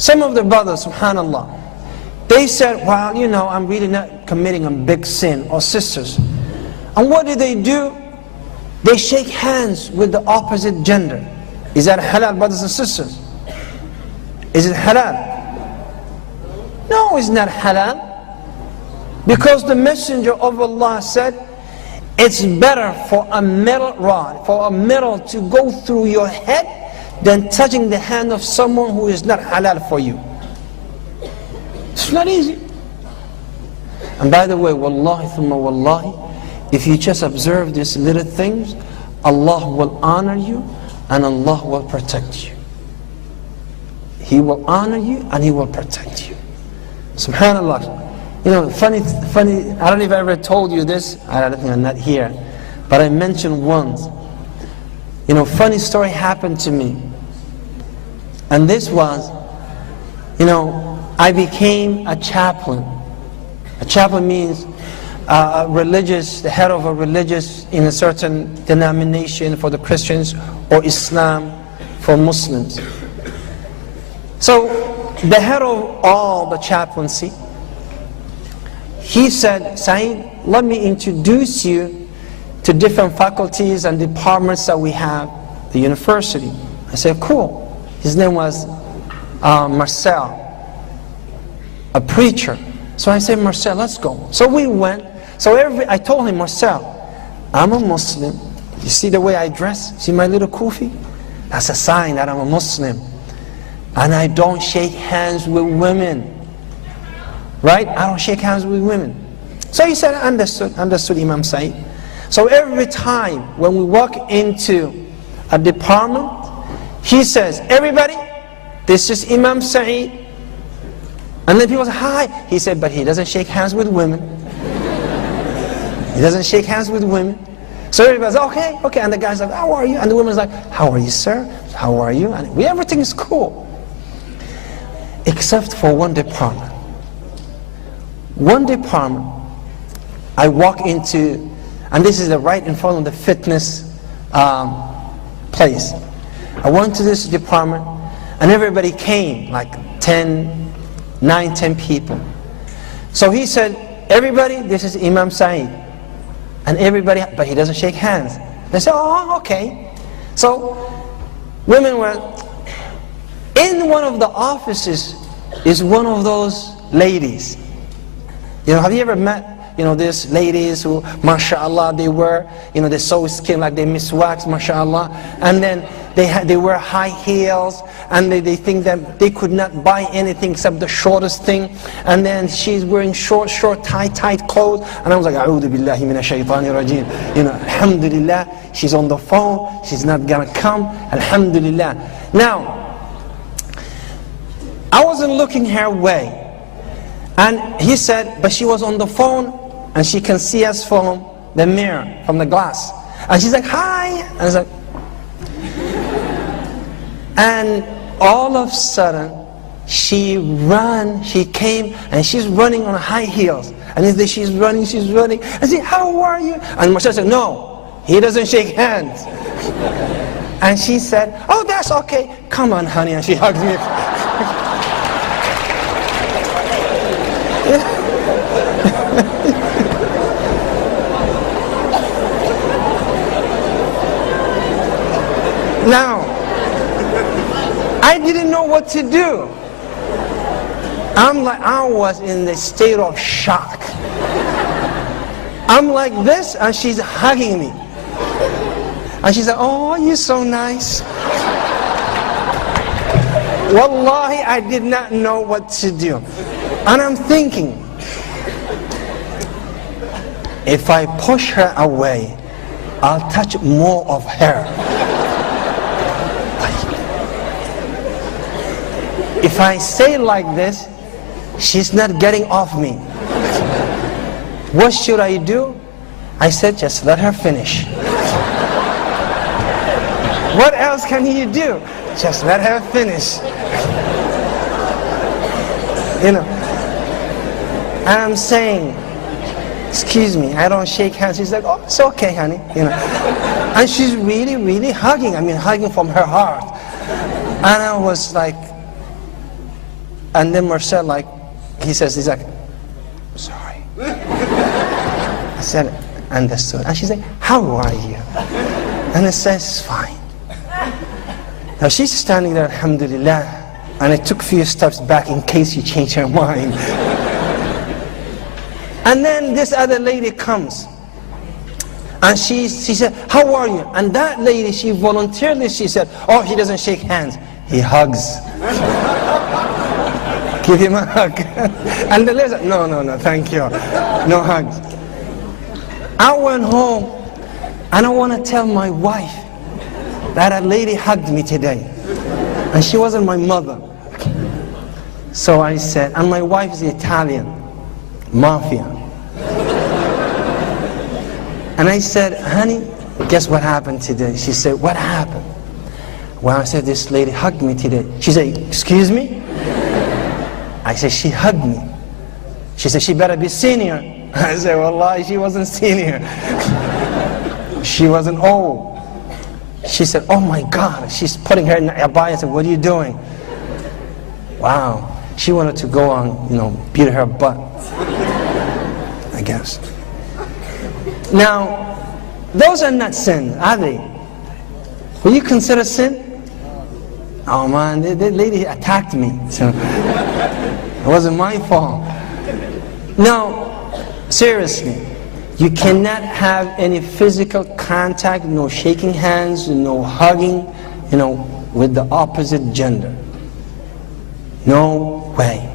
some of the brothers, subhanallah, they said, well, you know, I'm really not committing a big sin, or sisters. And what do? They shake hands with the opposite gender. Is that halal, brothers and sisters? Is it halal? No, it's not halal. Because the Messenger of Allah said, it's better for a metal rod, for a metal to go through your head than touching the hand of someone who is not halal for you. It's not easy. And by the way, wallahi thumma wallahi, if you just observe these little things, Allah will honor you and Allah will protect you. He will honor you and He will protect you. Subhanallah. You know, funny, I don't know if I ever told you this, I don't think I'm not here, but I mentioned once. You know, funny story happened to me. And this was, you know, I became a chaplain. A chaplain means a religious, the head of a religious in a certain denomination for the Christians, or Islam for Muslims. So, the head of all the chaplaincy, he said, Said, let me introduce you to different faculties and departments that we have at the university. I said, cool. His name was Marcel, a preacher. So I said, Marcel, let's go. So we went. So I told him, Marcel, I'm a Muslim. You see the way I dress? See my little kufi? That's a sign that I'm a Muslim. And I don't shake hands with women. Right? I don't shake hands with women. So he said, understood Imam Said. So every time when we walk into a department, he says, everybody, this is Imam Said. And then people say, hi. He said, but he doesn't shake hands with women. He doesn't shake hands with women. So everybody's okay, okay. And the guy's like, how are you? And the woman's like, how are you, sir? How are you? And everything is cool. Except for one department. One department, I walk into, and this is right in front of the fitness place. I went to this department, and everybody came, like 9, 10 people. So he said, everybody, this is Imam Said. And everybody, but he doesn't shake hands. They said, oh, okay. So women were, in one of the offices is one of those ladies. You know, have you ever met, you know, these ladies who, mashallah, they wear, you know, they're so skin like they miswax, mashallah, and then they wear high heels, and they think that they could not buy anything except the shortest thing, and then she's wearing short, tight clothes, and I was like, a'udhu billahi minash shaitanir rajim. You know, alhamdulillah, she's on the phone, she's not gonna come, alhamdulillah. Now, I wasn't looking her way. And he said, but she was on the phone and she can see us from the mirror, from the glass. And she's like, hi. And I was like, and all of a sudden, she came and she's running on high heels. And she's running. I said, how are you? And Marcel said, no, he doesn't shake hands. And she said, oh, that's okay. Come on, honey. And she hugged me. Now, I didn't know what to do. I was in the state of shock. I'm like this, and she's hugging me. And she said, oh, you're so nice. Wallahi, I did not know what to do. And I'm thinking, if I push her away, I'll touch more of her. If I say like this, she's not getting off me. What should I do? I said, just let her finish. What else can you do? Just let her finish. You know, and I'm saying, excuse me, I don't shake hands. She's like, oh, it's okay, honey. You know, and she's really hugging. I mean, hugging from her heart. And I was like, And then Marcel, like, he's like, sorry. I said, understood. And she's like, how are you? And I said, it's fine. Now she's standing there, alhamdulillah, and I took a few steps back in case she changed her mind. And then this other lady comes, and she said, how are you? And that lady, she voluntarily, she said, oh, he doesn't shake hands, he hugs. Give him a hug. And the lady said, no, thank you, no hugs. I went home, and I want to tell my wife that a lady hugged me today, and she wasn't my mother. So I said, and my wife is Italian, mafia. And I said, honey, guess what happened today? She said, what happened? Well, I said, this lady hugged me today. She said, excuse me? I said, she hugged me. She said, she better be senior. I said, wallahi, she wasn't senior. She wasn't old. She said, oh my God. She's putting her in the abaya and said, what are you doing? Wow. She wanted to go on, beat her butt, I guess. Now, those are not sins, are they? Will you consider sin? Oh man, the lady attacked me, so it wasn't my fault. Now, seriously, you cannot have any physical contact, no shaking hands, no hugging, with the opposite gender. No way.